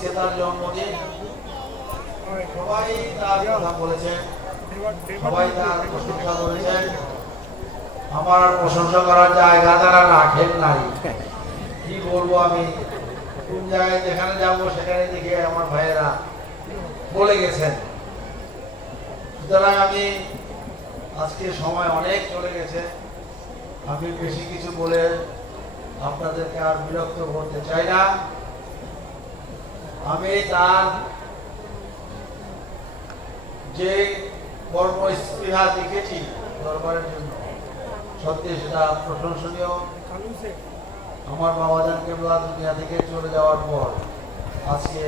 আজকে তার জন্মদিন, সবাই তার কথা বলেছেন, সবাই তার প্রশংসা করেছেন। আমার প্রশংসা করার জায়গা তারা রাখেন নাই। কি বলবো আমি, কোন জায়গায় যেখানে যাবো সেখানে দেখে আমার ভাইয়েরা বলে গেছেন। সুতরাং আমি আজকে সময় অনেক চলে গেছে, আমি বেশি কিছু বলে আপনাদেরকে আর বিরক্ত করতে চাই না। আমি তার যে কর্মস্পৃহা দেখেছি দরবারের জন্য, সত্যি সেটা প্রশংসনীয়। আমার বাবাজান কেবলা দুনিয়া থেকে চলে যাওয়ার পর আজকে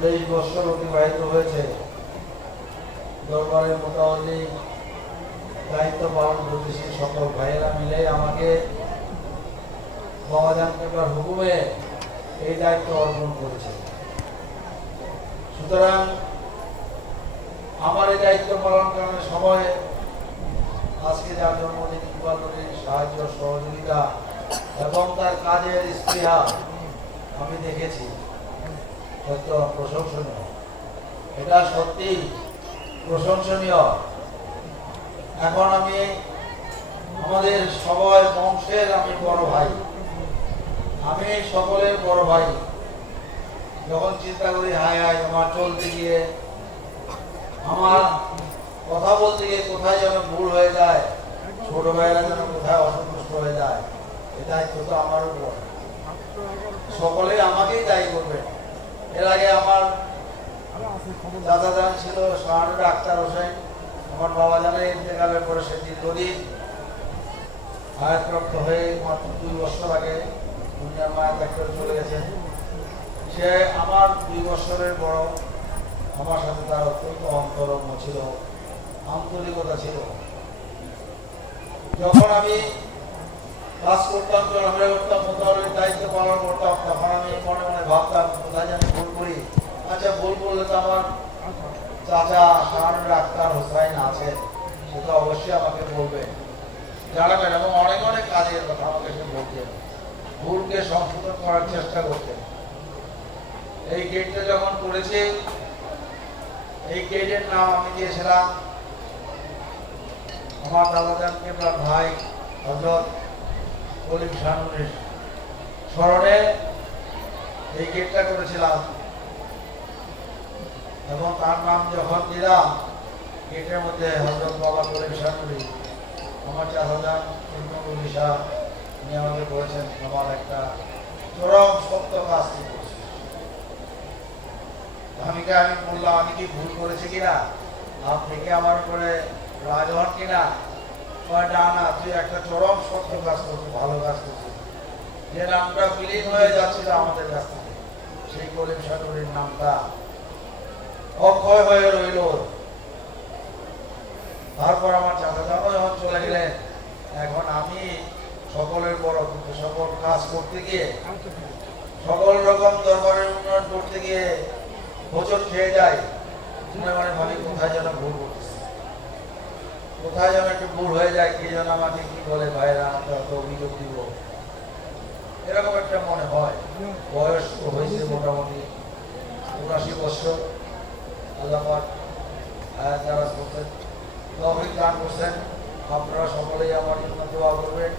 23 বছর অতিবাহিত হয়েছে। দরবারের মোটামুটি দায়িত্ব পালন করতেছি সকল ভাইয়েরা মিলে আমাকে বাবাজান কেবলার হুকুমে এই দায়িত্ব অর্পণ করেছে। সুতরাং আমার এই দায়িত্ব পালন করার সময় আজকে যার জন্মদিন ইকবালের সাহায্য সহযোগিতা এবং তার কাজের স্পৃহা আমি দেখেছি, সত্য প্রশংসনীয়। এটা সত্যি প্রশংসনীয়। এখন আমি আমাদের সবার বংশের আমি বড় ভাই, আমি সকলের বড় ভাই। যখন চিন্তা করি হায় হায় আমার চলতে গিয়ে, আমার কথা বলতে গিয়ে কোথায় যেন ভুল হয়ে যায়, ছোট ভাইয়েরা যেন কোথায় অসন্তুষ্ট হয়ে যায়, এই দায়িত্ব তো আমার উপর। সকলেই আমাকেই দায়ী করবে। এর আগে আমার দাদা জান ছিল শাহরুখ আক্তার হোসেন, আমার বাবা জানের ইন্তেকালের পরে সে দীর্ঘদিন আয়াতপ্রাপ্ত হয়ে মাত্র 2 বছর আগে দুনিয়ার মায়া ত্যাগ করে চলে গেছেন। সে আমার 2 বছরের বড়। আমার সাথে তার অত্যন্ত অন্তরঙ্গ ছিল, আন্তরিকতা ছিল। যখন আমি কাজ করতাম, চলাফেরা করতাম, মোতাবেক দায়িত্ব পালন করতাম, তখন আমি মনে মনে ভাবতাম কোথায় জানি ভুল করি। আচ্ছা, ভুল করলে তো আমার চাচা শাহরুখ আক্তার হোসেন আছেন, সে তো অবশ্যই আমাকে বলবে, জানাবেন, এবং অনেক অনেক কাজের কথা আমাকে সে বলতেন, ভুলকে সংশোধন করার চেষ্টা করতেন। এই গেটটা যখন করেছি, এই গেটের নাম আমি দিয়েছিলাম আমার দাদাজান কেবলার ভাই হযরত কলিম শাহনুরের স্মরণে এই গেটটা করেছিলাম। এবং তার নাম যখন দিলাম, গেটের মধ্যে হযরত বাবা কলিম শাহনুরি, আমার চাচাজান উড়িষ্যা, উনি আমাকে বলেছেন আমার একটা চরম সত্য কাজ করেছে। আমি বললাম আমি কি ভুল করেছি কিনা, আপনি কি আমার উপরে রাগ হন কিনা? না না, তুই একটা চরম সত্য কাজ করছিস, ভালো কাজ করছিস। যে নামটা বিলীন হয়ে যাচ্ছিল আমাদের কাছ থেকে, সেই কলিম শাহনুরির নামটা অক্ষয় হয়ে রইল। তারপর আমার চাচাজানও যখন চলে গেলেন, এখন আমি সকলের বড়, কিন্তু সকল কাজ করতে গিয়ে, সকল রকম দরবারের উন্নয়ন করতে গিয়ে হোঁচট খেয়ে যায়। মনে মনে ভাবি কোথায় যেন ভুল করতেছে, কোথায় যেন একটু ভুল হয়ে যায়, কে যেন আমাকে কি বলে, ভাইরা আমাকে অত অভিযোগ দিব, এরকম একটা মনে হয়। বয়স হয়েছে মোটামুটি 79 বছর। আল্লাহ পাক যারা করছেন তৌফিক দান করছেন, আপনারা সকলেই আমার জন্য দোয়া করবেন,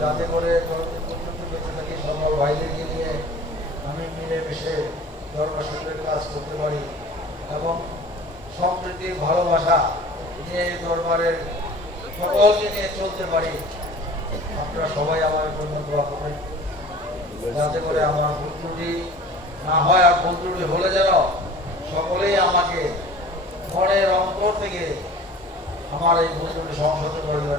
যাতে করে যতদিন পর্যন্ত বেঁচে থাকি সকল ভাইদেরকে নিয়ে আমি মিলেমিশে দরবার শরীফের কাজ করতে পারি এবং সম্প্রীতি ভালোবাসা নিয়ে এই দরবারের সকলকে নিয়ে চলতে পারি। আপনারা সবাই আমার জন্য দোয়া করবেন, যাতে করে আমার ভুল ত্রুটি না হয়, আর ভুল ত্রুটি হলে যেন সকলেই আমাকে মনের অন্তর থেকে আমার এই ভুল ত্রুটি সংশোধন